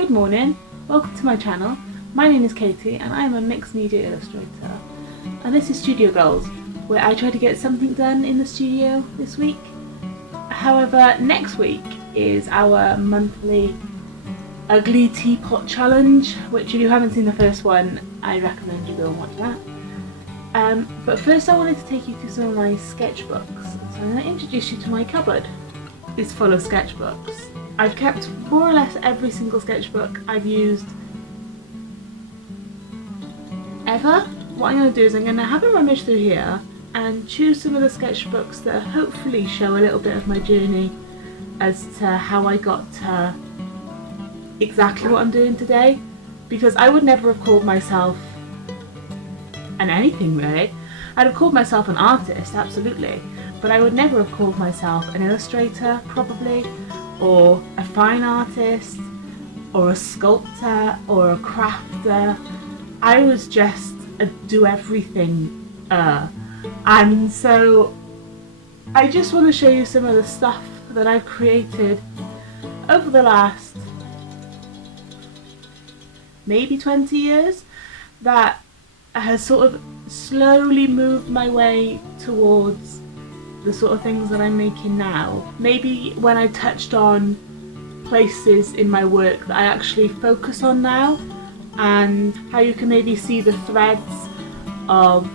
Good morning, welcome to my channel. My name is Katie and I am a mixed media illustrator. And this is Studio Goals, where I try to get something done in the studio this week. However, next week is our monthly Ugly Teapot Challenge, which if you haven't seen the first one, I recommend you go and watch that. But first I wanted to take you through some of my sketchbooks. So I'm going to introduce you to my cupboard. It's full of sketchbooks. I've kept more or less every single sketchbook I've used ever. What I'm going to do is I'm going to have a rummage through here and choose some of the sketchbooks that hopefully show a little bit of my journey as to how I got to exactly what I'm doing today, because I would never have called myself an anything really. I'd have called myself an artist, absolutely, but I would never have called myself an illustrator probably, or a fine artist, or a sculptor, or a crafter. I was just a do-everything. And so I just want to show you some of the stuff that I've created over the last maybe 20 years that has sort of slowly moved my way towards the sort of things that I'm making now. Maybe when I touched on places in my work that I actually focus on now, and how you can maybe see the threads of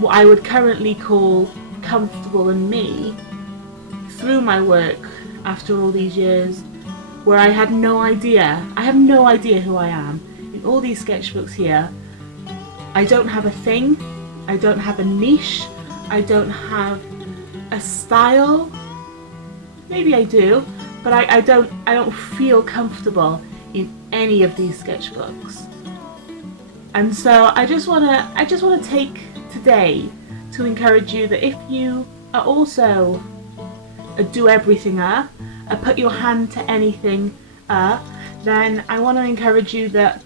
what I would currently call comfortable in me through my work after all these years, where I have no idea who I am. In all these sketchbooks here, I don't have a thing, I don't have a niche, I don't have a style. Maybe I do, but I don't feel comfortable in any of these sketchbooks. And so I just wanna take today to encourage you that if you are also a do-everythinger, a put your hand to anything, then I want to encourage you that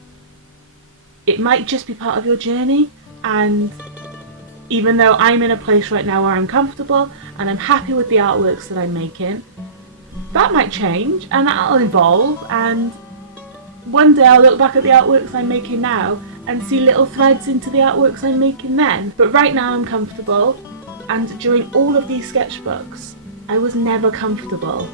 it might just be part of your journey. And even though I'm in a place right now where I'm comfortable and I'm happy with the artworks that I'm making, that might change and that'll evolve, and one day I'll look back at the artworks I'm making now and see little threads into the artworks I'm making then. But right now I'm comfortable, and during all of these sketchbooks I was never comfortable.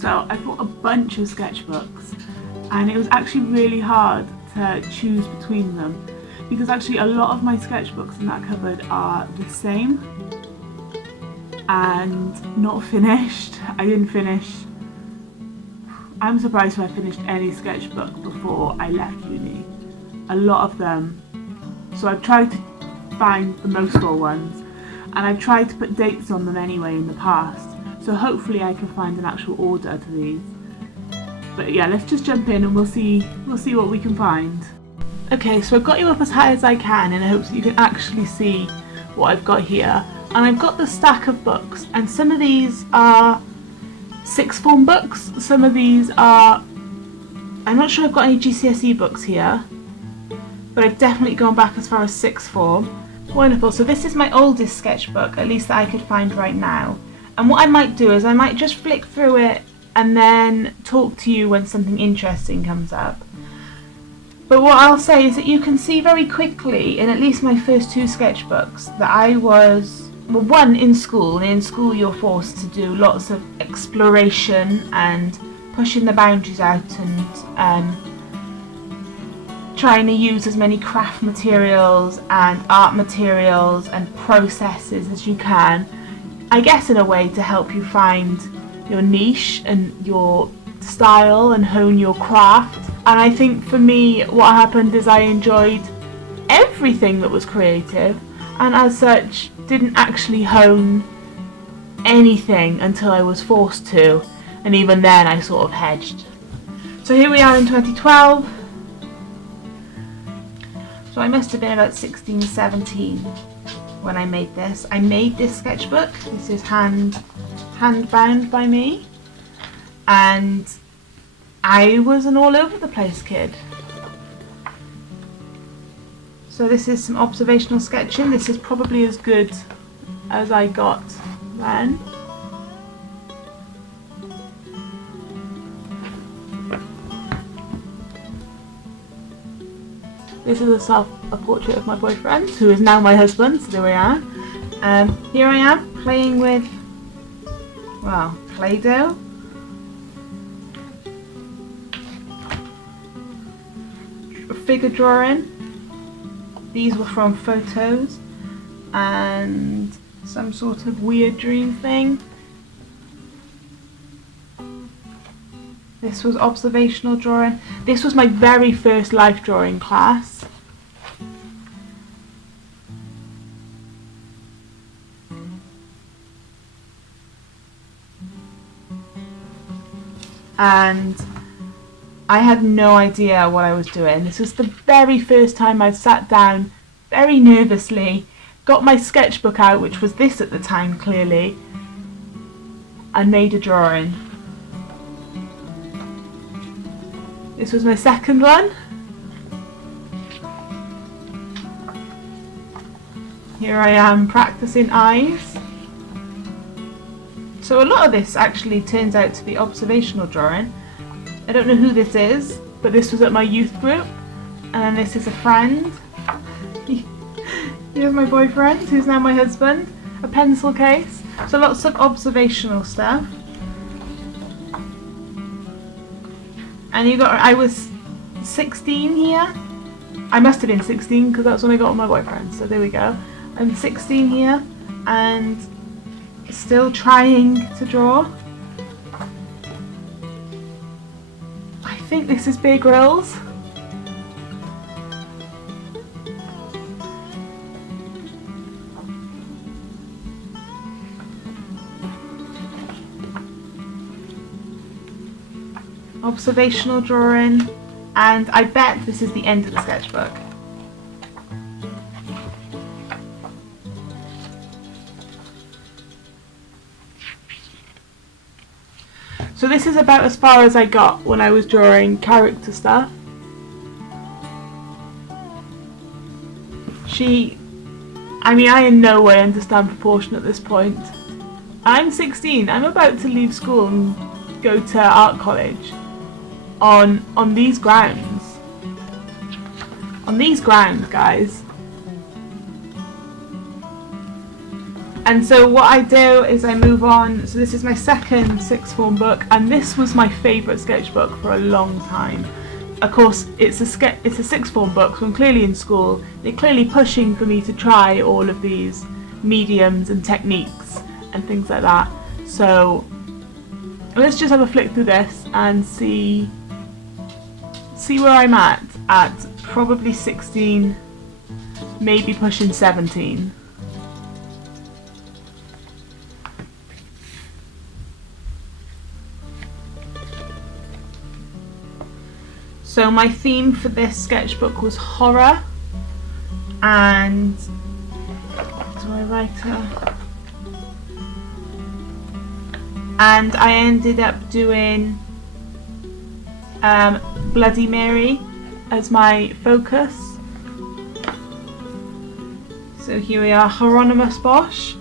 So I bought a bunch of sketchbooks, and it was actually really hard to choose between them, because actually a lot of my sketchbooks in that cupboard are the same and not finished. I didn't finish. I'm surprised if I finished any sketchbook before I left uni. A lot of them. So I've tried to find the most full ones, and I've tried to put dates on them anyway in the past. So hopefully I can find an actual order to these. But yeah, let's just jump in and we'll see what we can find. Okay, so I've got you up as high as I can in the hopes that you can actually see what I've got here. And I've got the stack of books, and some of these are sixth form books, some of these are, I'm not sure I've got any GCSE books here, but I've definitely gone back as far as sixth form. Wonderful, so this is my oldest sketchbook, at least that I could find right now. And what I might do is I might just flick through it and then talk to you when something interesting comes up. But what I'll say is that you can see very quickly in at least my first two sketchbooks that I was, well, one, in school, and in school you're forced to do lots of exploration and pushing the boundaries out and trying to use as many craft materials and art materials and processes as you can, I guess in a way to help you find your niche and your style and hone your craft. And I think for me what happened is I enjoyed everything that was creative, and as such didn't actually hone anything until I was forced to, and even then I sort of hedged. So here we are in 2012. So I must have been about 16, 17 when I made this. I made this sketchbook. This is hand bound by me, and I was an all over the place kid. So this is some observational sketching. This is probably as good as I got then. This is a portrait of my boyfriend, who is now my husband, so there we are. Here I am playing with, well, Play-Doh. Figure drawing. These were from photos and some sort of weird dream thing. This was observational drawing. This was my very first life drawing class. And I had no idea what I was doing. This was the very first time I'd sat down very nervously, got my sketchbook out, which was this at the time clearly, and made a drawing. This was my second one. Here I am practicing eyes. So a lot of this actually turns out to be observational drawing. I don't know who this is, but this was at my youth group, and this is a friend. Here's my boyfriend, who's now my husband. A pencil case. So lots of observational stuff. And I was 16 here. I must have been 16 because that's when I got my boyfriend. So there we go. I'm 16 here and still trying to draw. I think this is Bear Grylls. Observational drawing, and I bet this is the end of the sketchbook. So this is about as far as I got when I was drawing character stuff. I in no way understand proportion at this point. I'm 16, I'm about to leave school and go to art college. On these grounds. On these grounds, guys. And so what I do is I move on. So this is my second sixth form book, and this was my favourite sketchbook for a long time. Of course, it's a sixth form book, so I'm clearly in school. They're clearly pushing for me to try all of these mediums and techniques and things like that. So let's just have a flick through this and see where I'm at probably 16, maybe pushing 17. So my theme for this sketchbook was horror, and do I write a... And I ended up doing Bloody Mary as my focus. So here we are, Hieronymus Bosch,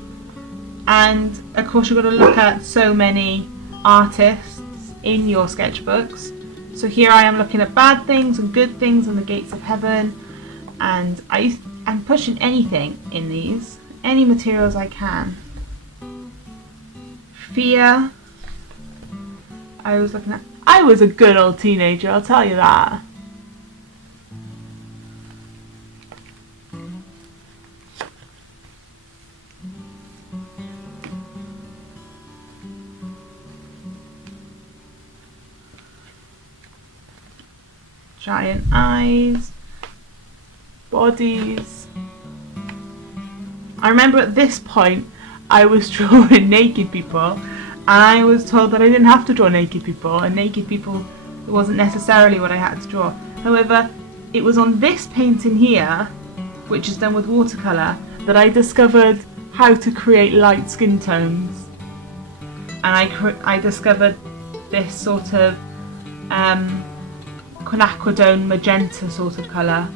and of course you've got to look at so many artists in your sketchbooks. So here I am looking at bad things and good things and the gates of heaven, and I'm pushing anything in these, any materials I can. Fear. I I was a good old teenager, I'll tell you that. Giant eyes, bodies. I remember at this point I was drawing naked people, and I was told that I didn't have to draw naked people, and naked people wasn't necessarily what I had to draw. However, it was on this painting here, which is done with watercolour, that I discovered how to create light skin tones. And I discovered this sort of quinacridone magenta sort of colour,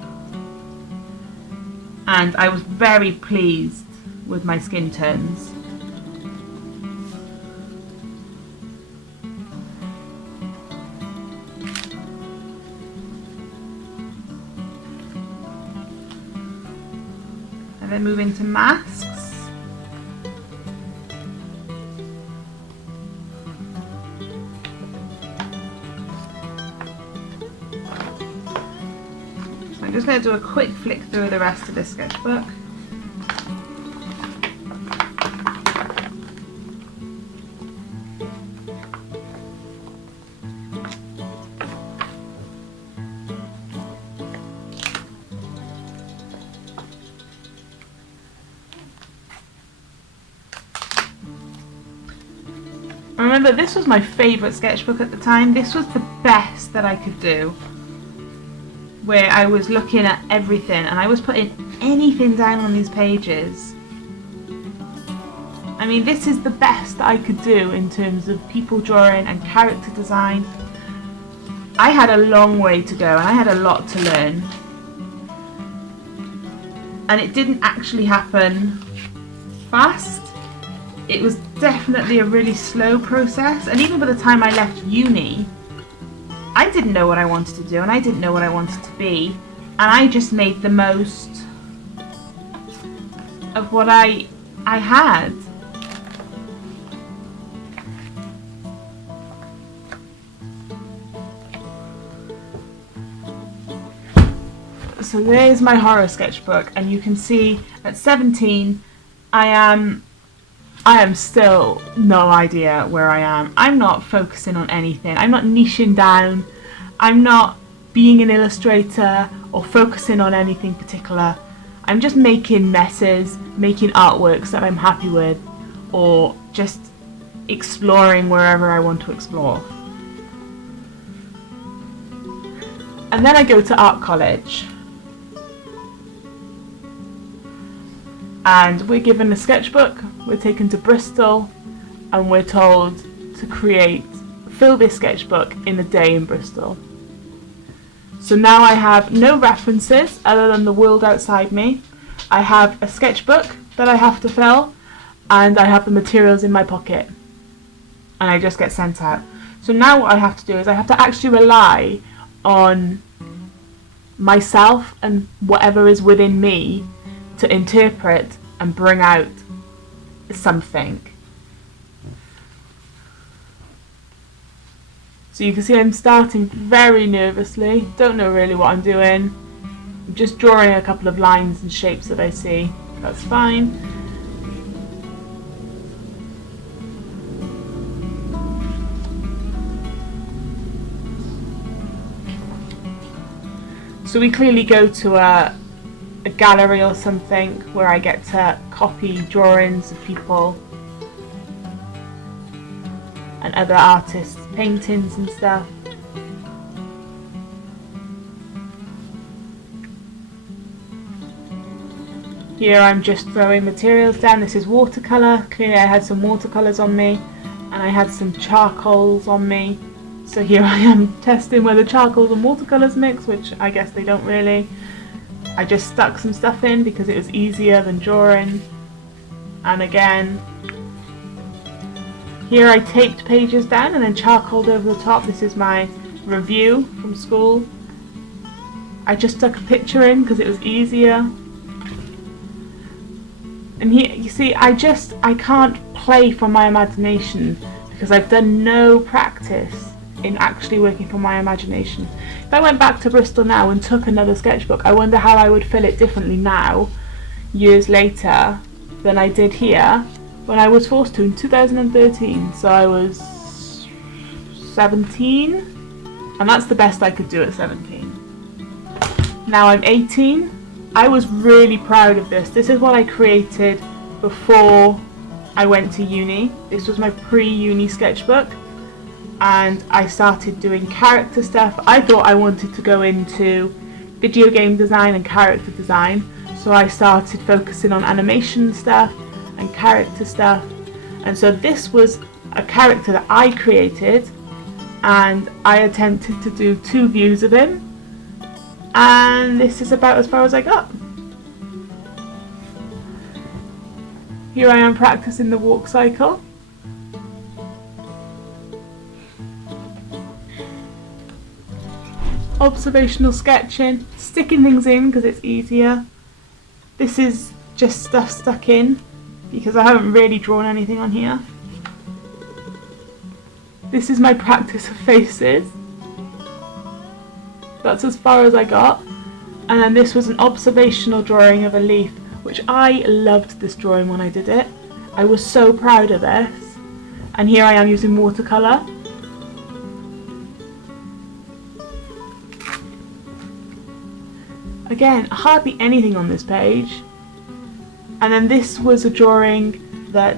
and I was very pleased with my skin tones. And then move into masks. I'm just going to do a quick flick through the rest of this sketchbook. I remember this was my favourite sketchbook at the time. This was the best that I could do, where I was looking at everything and I was putting anything down on these pages. I mean, this is the best that I could do in terms of people drawing and character design. I had a long way to go and I had a lot to learn. And it didn't actually happen fast. It was definitely a really slow process, and even by the time I left uni, I didn't know what I wanted to do and I didn't know what I wanted to be, and I just made the most of what I had. So there's my horror sketchbook, and you can see at 17 I am still no idea where I am. I'm not focusing on anything. I'm not niching down. I'm not being an illustrator or focusing on anything particular. I'm just making messes, making artworks that I'm happy with, or just exploring wherever I want to explore. And then I go to art college. And we're given a sketchbook, we're taken to Bristol, and we're told to fill this sketchbook in a day in Bristol. So now I have no references other than the world outside me. I have a sketchbook that I have to fill, and I have the materials in my pocket, and I just get sent out. So now what I have to do is I have to actually rely on myself and whatever is within me to interpret and bring out something. So you can see I'm starting very nervously, don't know really what I'm doing. I'm just drawing a couple of lines and shapes that I see. That's fine. So we clearly go to a gallery or something where I get to copy drawings of people and other artists' paintings and stuff. Here I'm just throwing materials down. This is watercolour. Clearly I had some watercolours on me, and I had some charcoals on me. So here I am testing whether charcoals and watercolours mix, which I guess they don't really. I just stuck some stuff in because it was easier than drawing. And again, here I taped pages down and then charcoaled over the top. This is my review from school. I just stuck a picture in because it was easier. And here, you see, I can't play from my imagination because I've done no practice in actually working from my imagination. If I went back to Bristol now and took another sketchbook, I wonder how I would fill it differently now, years later, than I did here when I was forced to in 2013. So I was 17, and that's the best I could do at 17. Now I'm 18. I was really proud of this. This is what I created before I went to uni. This was my pre-uni sketchbook, and I started doing character stuff. I thought I wanted to go into video game design and character design, so I started focusing on animation stuff and character stuff. And so this was a character that I created, and I attempted to do 2 views of him, and this is about as far as I got. Here I am practicing the walk cycle. Observational sketching, sticking things in because it's easier. This is just stuff stuck in because I haven't really drawn anything on here. This is my practice of faces. That's as far as I got. And then this was an observational drawing of a leaf, which I loved this drawing when I did it. I was so proud of this. And here I am using watercolour. Again, hardly anything on this page. And then this was a drawing that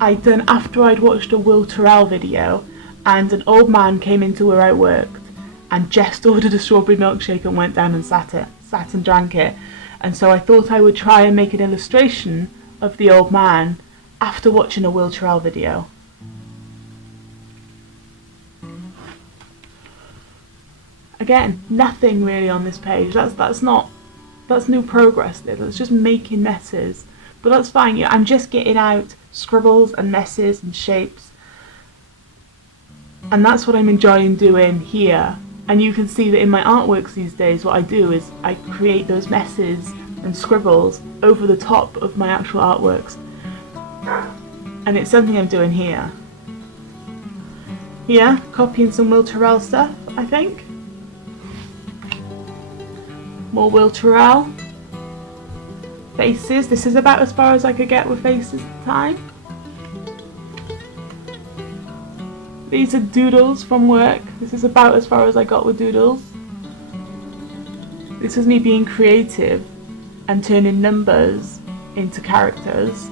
I'd done after I'd watched a Will Turrell video, and an old man came into where I worked and just ordered a strawberry milkshake and went down and sat and drank it. And so I thought I would try and make an illustration of the old man after watching a Will Turrell video. Again, nothing really on this page. That's new progress. That's just making messes, but that's fine. Yeah, I'm just getting out scribbles and messes and shapes, and that's what I'm enjoying doing here. And you can see that in my artworks these days, what I do is I create those messes and scribbles over the top of my actual artworks, and it's something I'm doing here. Here, copying some Will Turrell stuff, I think. More Will Turrell. Faces. This is about as far as I could get with faces at the time. These are doodles from work. This is about as far as I got with doodles. This is me being creative and turning numbers into characters.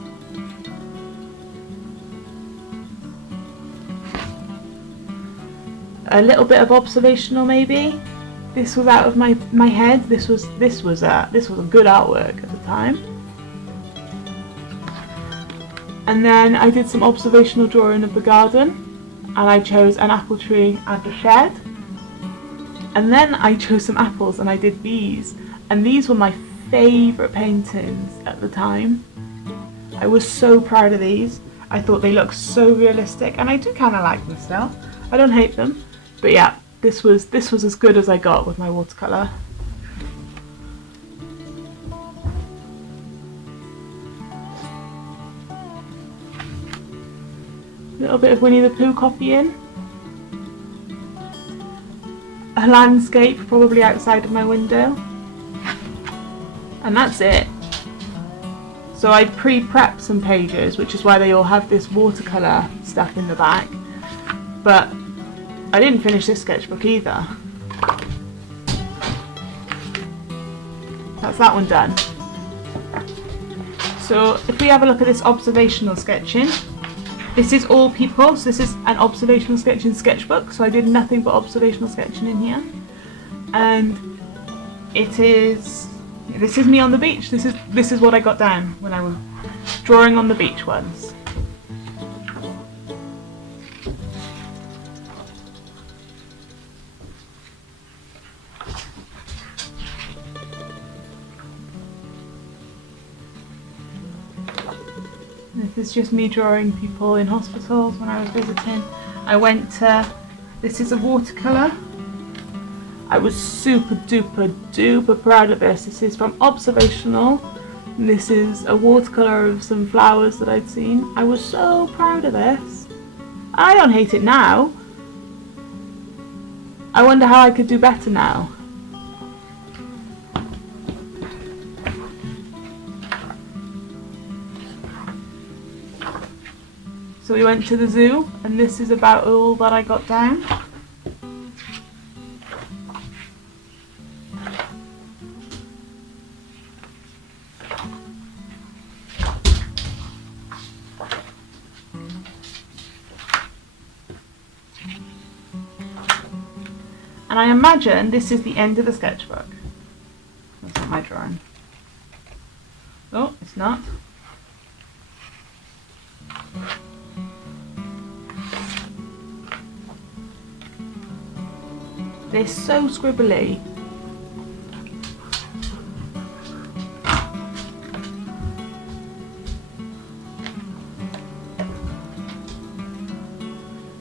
A little bit of observational maybe. This was out of my head. This was a good artwork at the time. And then I did some observational drawing of the garden, and I chose an apple tree and a shed. And then I chose some apples and I did these, and these were my favourite paintings at the time. I was so proud of these. I thought they looked so realistic, and I do kind of like them still. I don't hate them, but yeah. This was as good as I got with my watercolour. A little bit of Winnie the Pooh copying. A landscape probably outside of my window. And that's it. So I pre-prepped some pages, which is why they all have this watercolour stuff in the back. But I didn't finish this sketchbook either. That's that one done. So if we have a look at this observational sketching, this is all people. So this is an observational sketching sketchbook. So I did nothing but observational sketching in here. And this is me on the beach. This is what I got down when I was drawing on the beach once. This is just me drawing people in hospitals when I was visiting. This is a watercolour. I was super duper proud of this. This is from Observational. And this is a watercolour of some flowers that I'd seen. I was so proud of this. I don't hate it now. I wonder how I could do better now. So we went to the zoo, and this is about all that I got down. And I imagine this is the end of the sketchbook. That's not my drawing. Oh, it's not. They're so scribbly.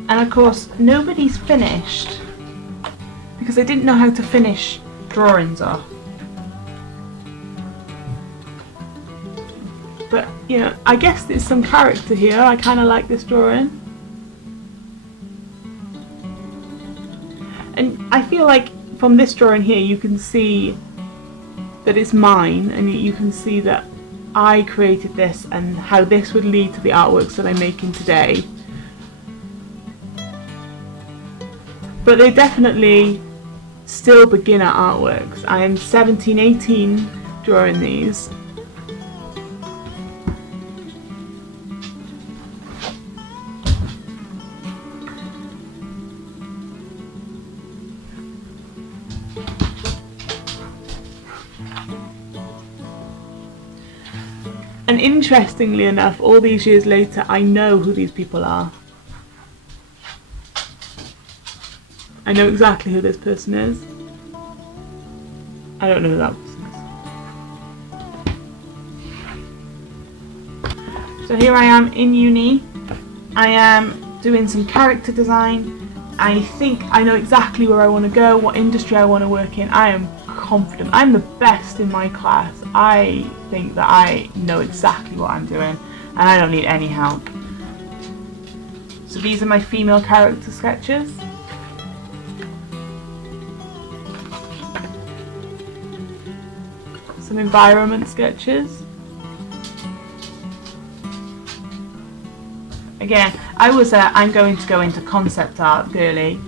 And of course, nobody's finished because I didn't know how to finish drawings off. But, you know, I guess there's some character here. I kind of like this drawing. And I feel like from this drawing here you can see that it's mine, and you can see that I created this and how this would lead to the artworks that I'm making today. But they're definitely still beginner artworks. I am 17, 18 drawing these. And interestingly enough, all these years later, I know who these people are. I know exactly who this person is. I don't know who that person is. So here I am in uni. I am doing some character design. I think I know exactly where I want to go, what industry I want to work in. I am confident. I'm the best in my class. I think that I know exactly what I'm doing and I don't need any help. So these are my female character sketches. Some environment sketches. Again, I'm going to go into concept art girly.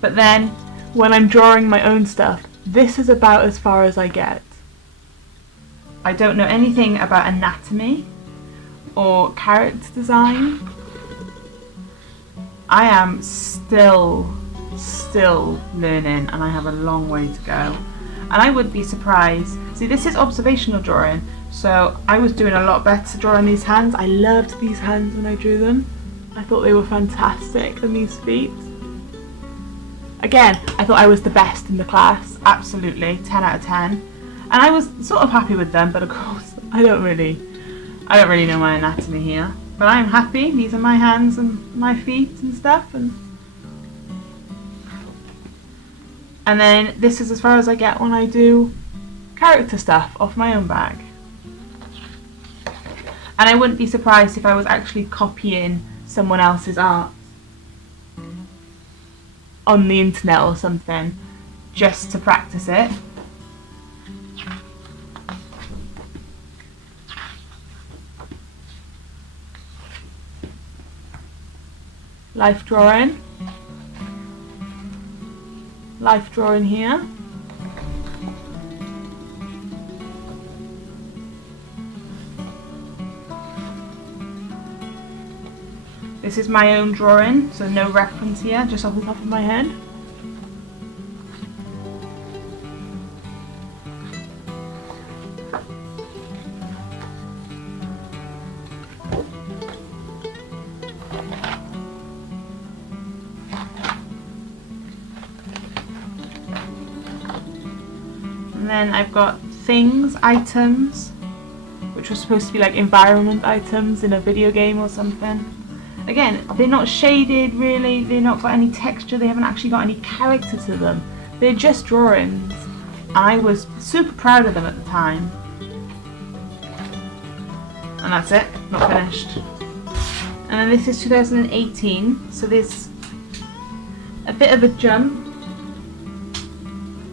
But then, when I'm drawing my own stuff, this is about as far as I get. I don't know anything about anatomy or character design. I am still learning, and I have a long way to go. And I would be surprised. See, this is observational drawing, so I was doing a lot better drawing these hands. I loved these hands when I drew them. I thought they were fantastic, and these feet. Again, I thought I was the best in the class, absolutely, 10 out of 10. And I was sort of happy with them, but of course, I don't really know my anatomy here. But I'm happy, these are my hands and my feet and stuff. And then this is as far as I get when I do character stuff off my own bag. And I wouldn't be surprised if I was actually copying someone else's art on the internet or something, just to practice it. Life drawing here. This is my own drawing, so no reference here, just off the top of my head. And then I've got things, items, which were supposed to be like environment items in a video game or something. Again, they're not shaded really, they've not got any texture, they haven't actually got any character to them. They're just drawings. I was super proud of them at the time. and that's it, not finished. And then this is 2018, so there's a bit of a jump,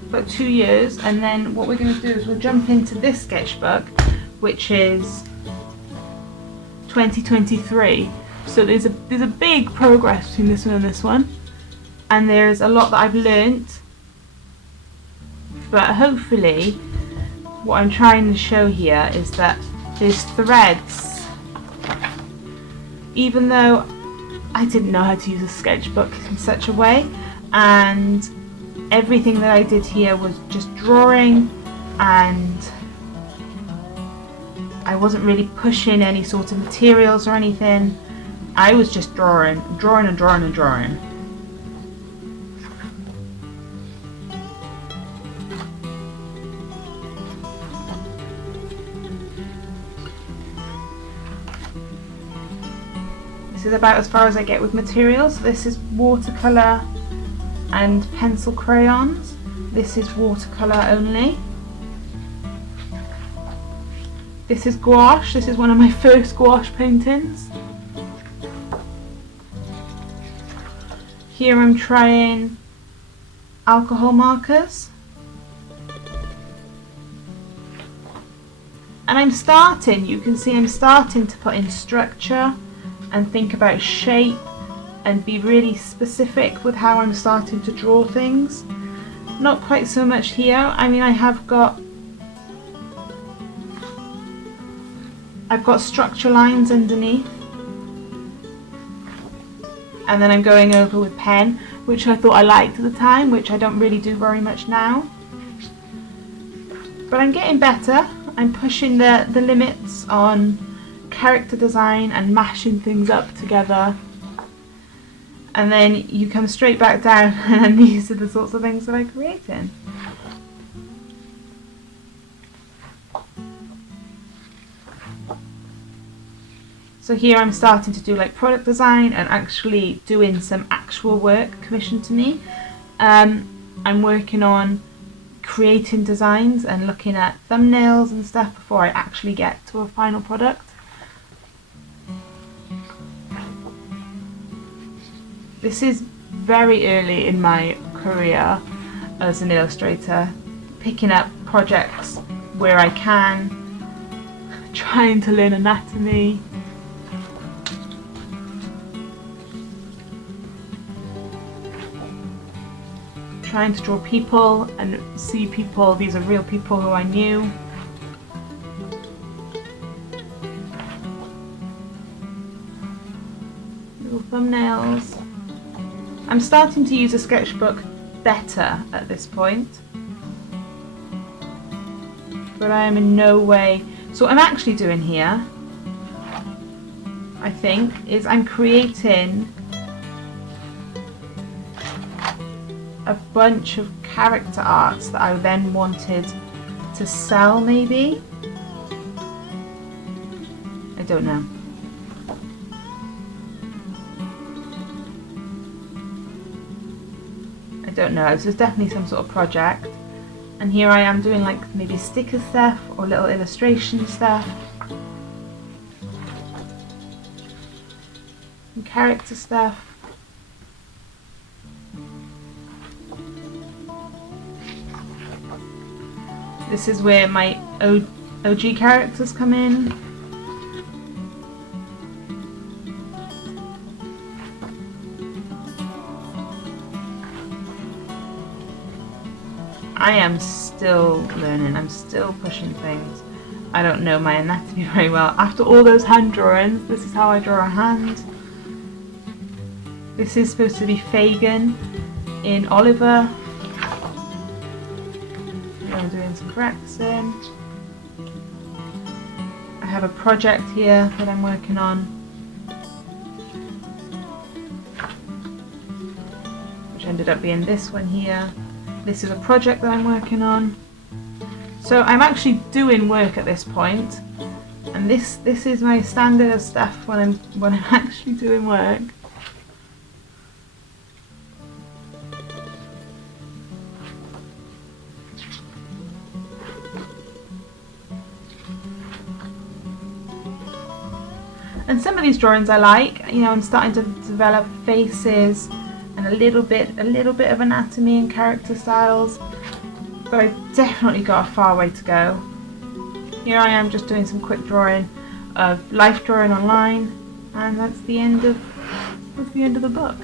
about 2 years, and then what we're going to do is we'll jump into this sketchbook, which is 2023. So there's a big progress between this one and this one, and there's a lot that I've learnt, but hopefully what I'm trying to show here is that there's threads. Even though I didn't know how to use a sketchbook in such a way, and everything that I did here was just drawing, and I wasn't really pushing any sort of materials or anything. I was just drawing and drawing and drawing. This is about as far as I get with materials. This is watercolour and pencil crayons. This is watercolour only. This is gouache. This is one of my first gouache paintings. Here I'm trying alcohol markers. And I'm starting, you can see I'm starting to put in structure and think about shape and be really specific with how I'm starting to draw things. Not quite so much here. I mean, I've got structure lines underneath, and then I'm going over with pen, which I thought I liked at the time, which I don't really do very much now. But I'm getting better. I'm pushing the limits on character design and mashing things up together, and then you come straight back down and these are the sorts of things that I'm creating. So here I'm starting to do like product design and actually doing some actual work commissioned to me. I'm working on creating designs and looking at thumbnails and stuff before I actually get to a final product. This is very early in my career as an illustrator, picking up projects where I can, trying to learn anatomy. Trying to draw people and see people, these are real people who I knew. Little thumbnails. I'm starting to use a sketchbook better at this point, but I am in no way. So what I'm actually doing here, I think, is I'm creating a bunch of character arts that I then wanted to sell, maybe? I don't know. I don't know, this is definitely some sort of project. And here I am doing like maybe sticker stuff or little illustration stuff. And character stuff. This is where my OG characters come in. I am still learning, I'm still pushing things. I don't know my anatomy very well. After all those hand drawings, this is how I draw a hand. This is supposed to be Fagin in Oliver. I'm doing some practicing. I have a project here that I'm working on, which ended up being this one here. This is a project that I'm working on. So I'm actually doing work at this point, and this is my standard of stuff when I'm actually doing work. And some of these drawings I like, you know, I'm starting to develop faces and a little bit of anatomy and character styles, but I've definitely got a far way to go. Here I am just doing some quick drawing of life drawing online, and that's the end of the book.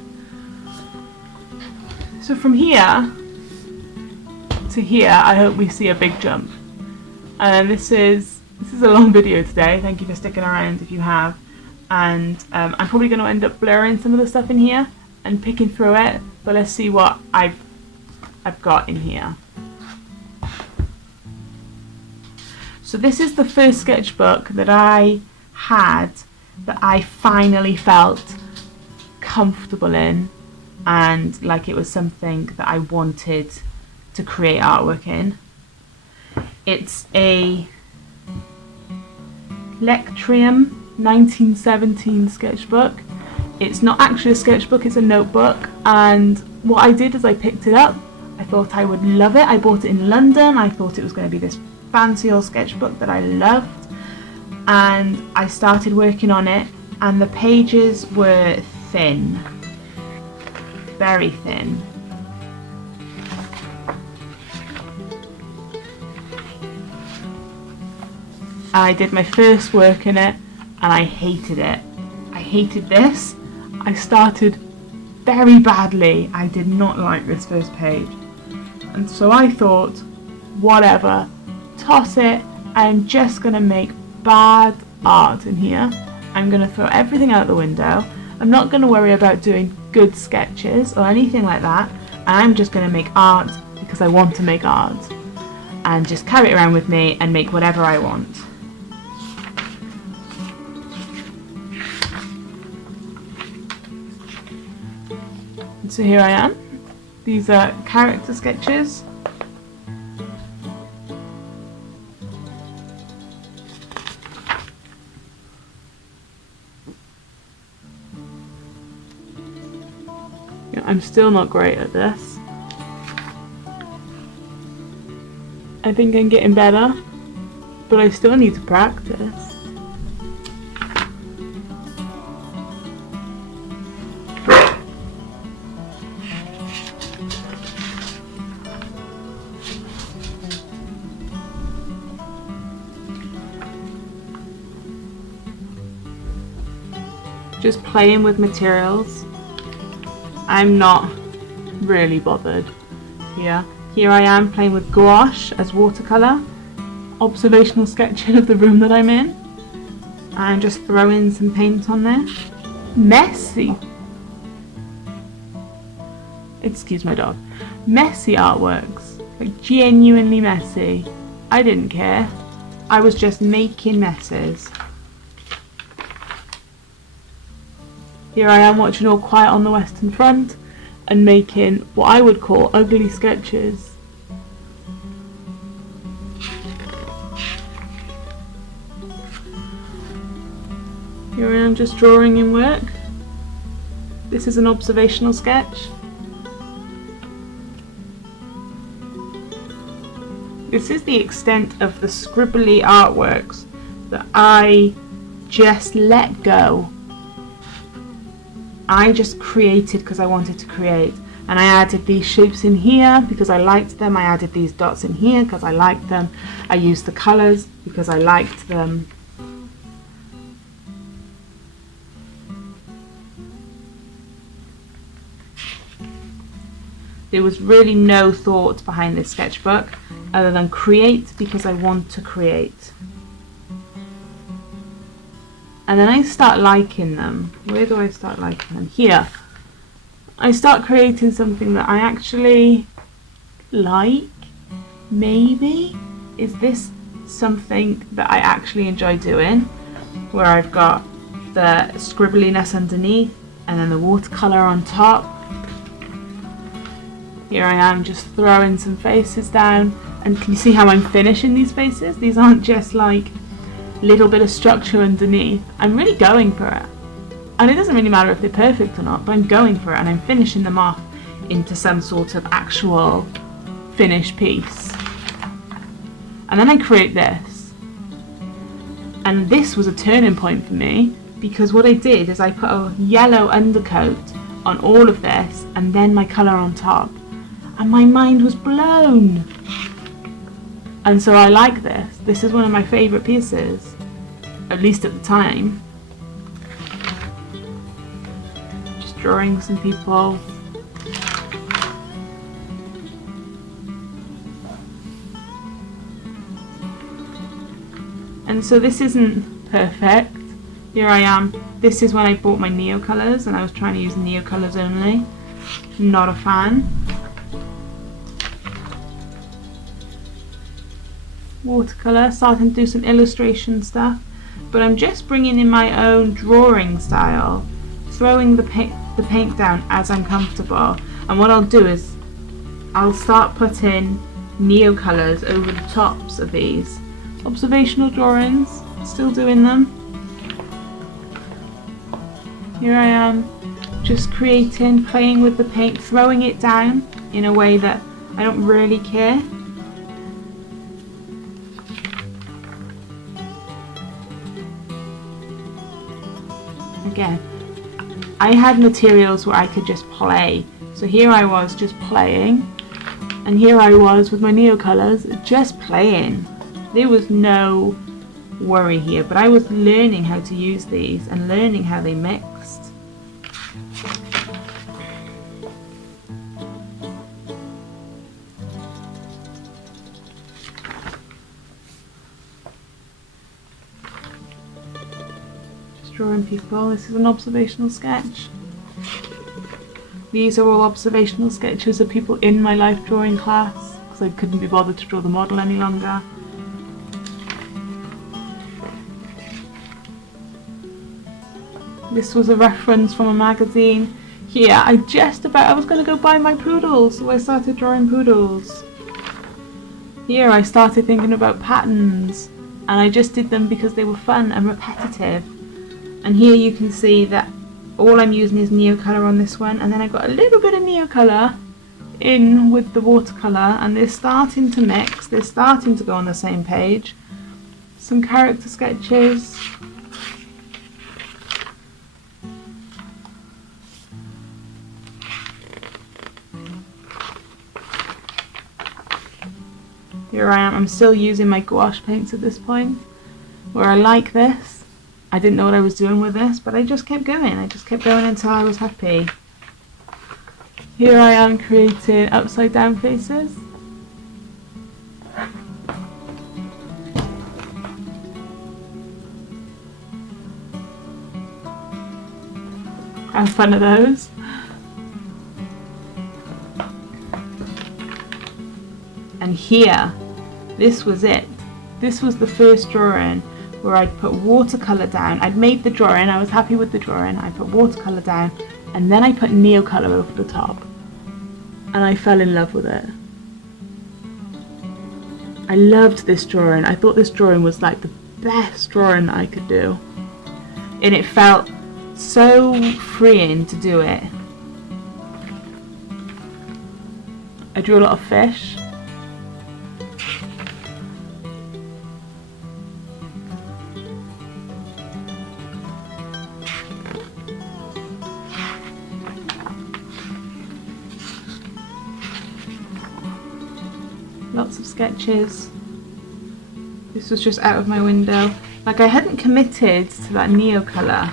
So from here to here, I hope we see a big jump. And this is a long video today. Thank you for sticking around if you have. And I'm probably going to end up blurring some of the stuff in here and picking through it, but let's see what I've got in here. So this is the first sketchbook that I had that I finally felt comfortable in and like it was something that I wanted to create artwork in. It's a Lectrium 1917 sketchbook. It's not actually a sketchbook, it's a notebook, and what I did is I picked it up. I thought I would love it. I bought it in London. I thought it was going to be this fancy old sketchbook that I loved, and I started working on it, and the pages were thin, very thin. I did my first work in it and I hated it. I hated this. I started very badly. I did not like this first page. And so I thought, whatever, toss it. I'm just going to make bad art in here. I'm going to throw everything out the window. I'm not going to worry about doing good sketches or anything like that. I'm just going to make art because I want to make art. And just carry it around with me and make whatever I want. So here I am. These are character sketches. Yeah, I'm still not great at this. I think I'm getting better, but I still need to practice. Just playing with materials. I'm not really bothered here. Here I am playing with gouache as watercolour, observational sketching of the room that I'm in. I'm just throwing some paint on there. Messy. Excuse my dog. Messy artworks. Like genuinely messy. I didn't care. I was just making messes. Here I am watching All Quiet on the Western Front and making what I would call ugly sketches. Here I am just drawing in work. This is an observational sketch. This is the extent of the scribbly artworks that I just let go. I just created because I wanted to create, and I added these shapes in here because I liked them. I added these dots in here because I liked them. I used the colours because I liked them. There was really no thought behind this sketchbook other than create because I want to create. And then I start liking them. Where do I start liking them? Here. I start creating something that I actually like. Maybe? Is this something that I actually enjoy doing? Where I've got the scribbliness underneath and then the watercolour on top. Here I am just throwing some faces down. And can you see how I'm finishing these faces? These aren't just like little bit of structure underneath. I'm really going for it, and it doesn't really matter if they're perfect or not, but I'm going for it and I'm finishing them off into some sort of actual finished piece. And then I create this, and this was a turning point for me because what I did is I put a yellow undercoat on all of this and then my colour on top, and my mind was blown. And so I like this. This is one of my favourite pieces, at least at the time. Just drawing some people. And so this isn't perfect. Here I am. This is when I bought my Neo colours and I was trying to use Neo colours only. Not a fan. Watercolour, starting to do some illustration stuff, but I'm just bringing in my own drawing style, throwing the paint down as I'm comfortable. And what I'll do is I'll start putting Neo colours over the tops of these. Observational drawings, still doing them. Here I am, just creating, playing with the paint, throwing it down in a way that I don't really care. Again, I had materials where I could just play. So here I was just playing, and here I was with my Neo colours just playing. There was no worry here, but I was learning how to use these and learning how they mixed. Drawing people. This is an observational sketch. These are all observational sketches of people in my life drawing class because I couldn't be bothered to draw the model any longer. This was a reference from a magazine. Here I was going to go buy my poodles, so I started drawing poodles. Here I started thinking about patterns and I just did them because they were fun and repetitive. And here you can see that all I'm using is Neo colour on this one, and then I've got a little bit of Neo colour in with the watercolour, and they're starting to mix, they're starting to go on the same page. Some character sketches. Here I am, I'm still using my gouache paints at this point, where I like this. I didn't know what I was doing with this, but I just kept going. I just kept going until I was happy. Here I am creating upside down faces. How fun are those? And here, this was it. This was the first drawing where I'd put watercolour down. I'd made the drawing, I was happy with the drawing, I put watercolour down, and then I put Neo colour over the top. And I fell in love with it. I loved this drawing. I thought this drawing was like the best drawing that I could do. And it felt so freeing to do it. I drew a lot of fish. Lots of sketches. This was just out of my window. Like I hadn't committed to that Neo colour,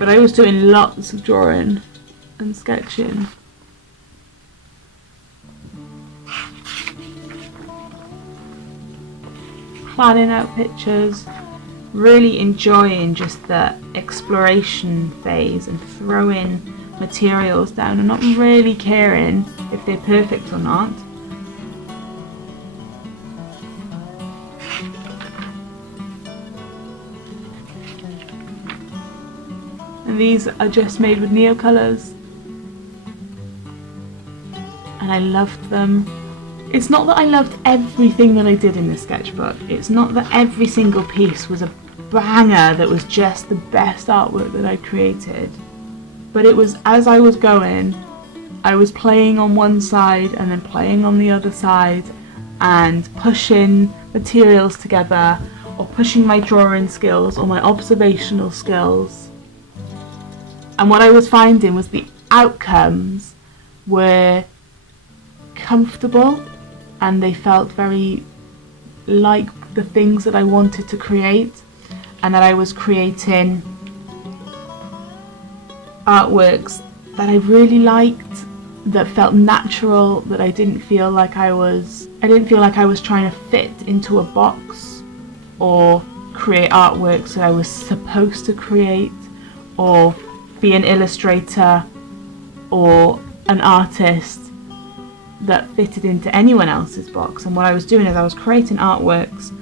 but I was doing lots of drawing and sketching. Planning out pictures, really enjoying just the exploration phase and throwing materials down and not really caring if they're perfect or not. And these are just made with Neo colours, and I loved them. It's not that I loved everything that I did in this sketchbook. It's not that every single piece was a banger that was just the best artwork that I created. But it was, as I was going, I was playing on one side and then playing on the other side and pushing materials together, or pushing my drawing skills or my observational skills. And what I was finding was the outcomes were comfortable and they felt very like the things that I wanted to create, and that I was creating artworks that I really liked, that felt natural, that I didn't feel like I was trying to fit into a box or create artworks that I was supposed to create, or be an illustrator or an artist that fitted into anyone else's box. And what I was doing is I was creating artworks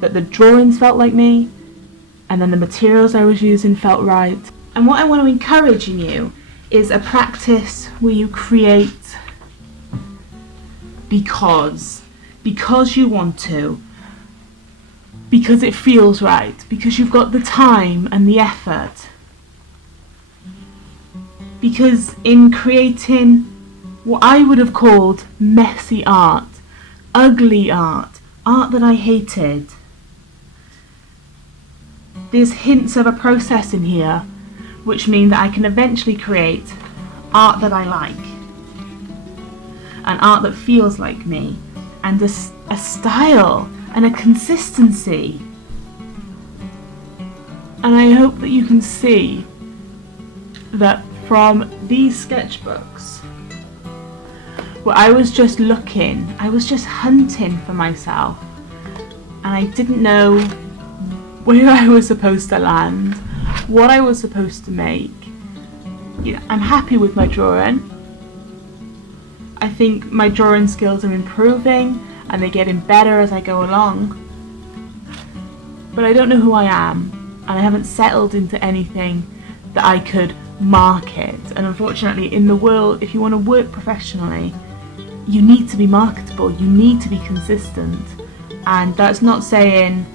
that the drawings felt like me, and then the materials I was using felt right. And what I want to encourage in you is a practice where you create because you want to, because it feels right, because you've got the time and the effort. Because in creating what I would have called messy art, ugly art that I hated, there's hints of a process in here which mean that I can eventually create art that I like, an art that feels like me, and a style and a consistency. And I hope that you can see that from these sketchbooks, where I was just looking, I was just hunting for myself, and I didn't know where I was supposed to land, what I was supposed to make. You know, I'm happy with my drawing. I think my drawing skills are improving and they're getting better as I go along. But I don't know who I am, and I haven't settled into anything that I could market. And unfortunately, in the world, if you want to work professionally, you need to be marketable, you need to be consistent. And that's not saying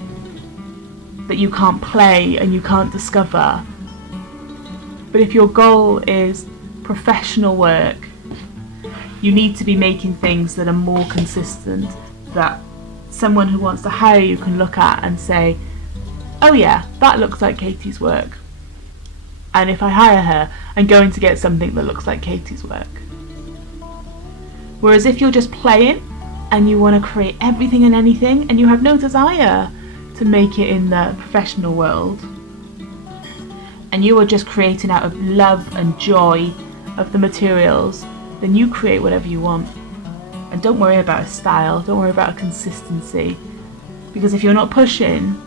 that you can't play and you can't discover. But if your goal is professional work, you need to be making things that are more consistent, that someone who wants to hire you can look at and say, oh yeah, that looks like Katie's work. And if I hire her, I'm going to get something that looks like Katie's work. Whereas if you're just playing and you want to create everything and anything and you have no desire to make it in the professional world, and you are just creating out of love and joy of the materials, then you create whatever you want. And don't worry about a style, don't worry about a consistency, because if you're not pushing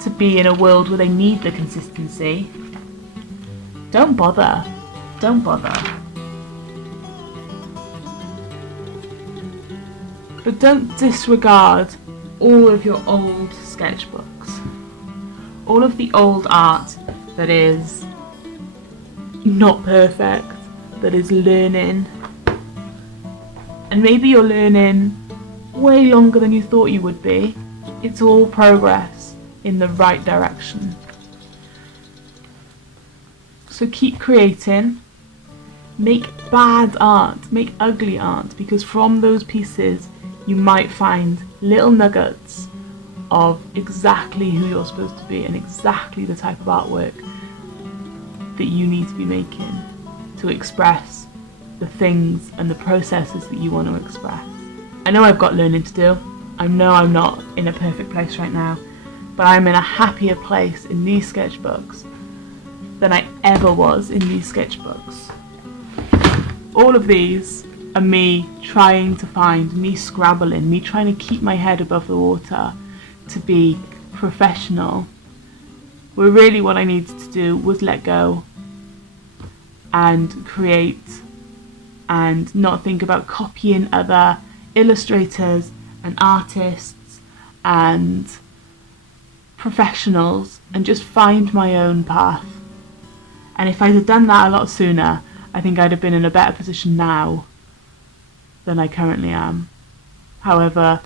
to be in a world where they need the consistency, don't bother. But don't disregard all of your old sketchbooks, all of the old art that is not perfect, that is learning. And maybe you're learning way longer than you thought you would be. It's all progress in the right direction. So keep creating, make bad art, make ugly art, because from those pieces you might find little nuggets of exactly who you're supposed to be and exactly the type of artwork that you need to be making to express the things and the processes that you want to express. I know I've got learning to do. I know I'm not in a perfect place right now, but I'm in a happier place in these sketchbooks than I ever was in these sketchbooks. All of these are me trying to find, me scrabbling, me trying to keep my head above the water to be professional, where really what I needed to do was let go and create and not think about copying other illustrators and artists and professionals, and just find my own path. And if I'd have done that a lot sooner, I think I'd have been in a better position now than I currently am. However,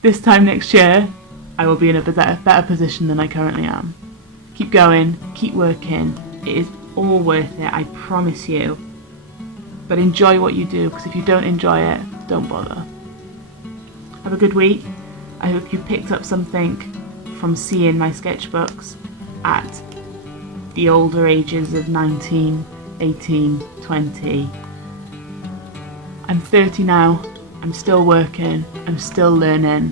this time next year, I will be in a better position than I currently am. Keep going, keep working. It is all worth it, I promise you. But enjoy what you do, because if you don't enjoy it, don't bother. Have a good week. I hope you picked up something from seeing my sketchbooks at the older ages of 19, 18, 20. I'm 30 now, I'm still working, I'm still learning.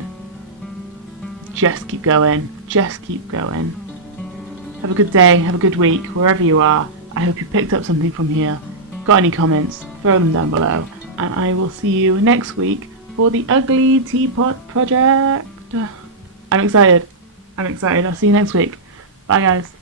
Just keep going, just keep going. Have a good day, have a good week, wherever you are. I hope you picked up something from here. Got any comments? Throw them down below. And I will see you next week for the Ugly Teapot project. I'm excited. I'll see you next week. Bye guys.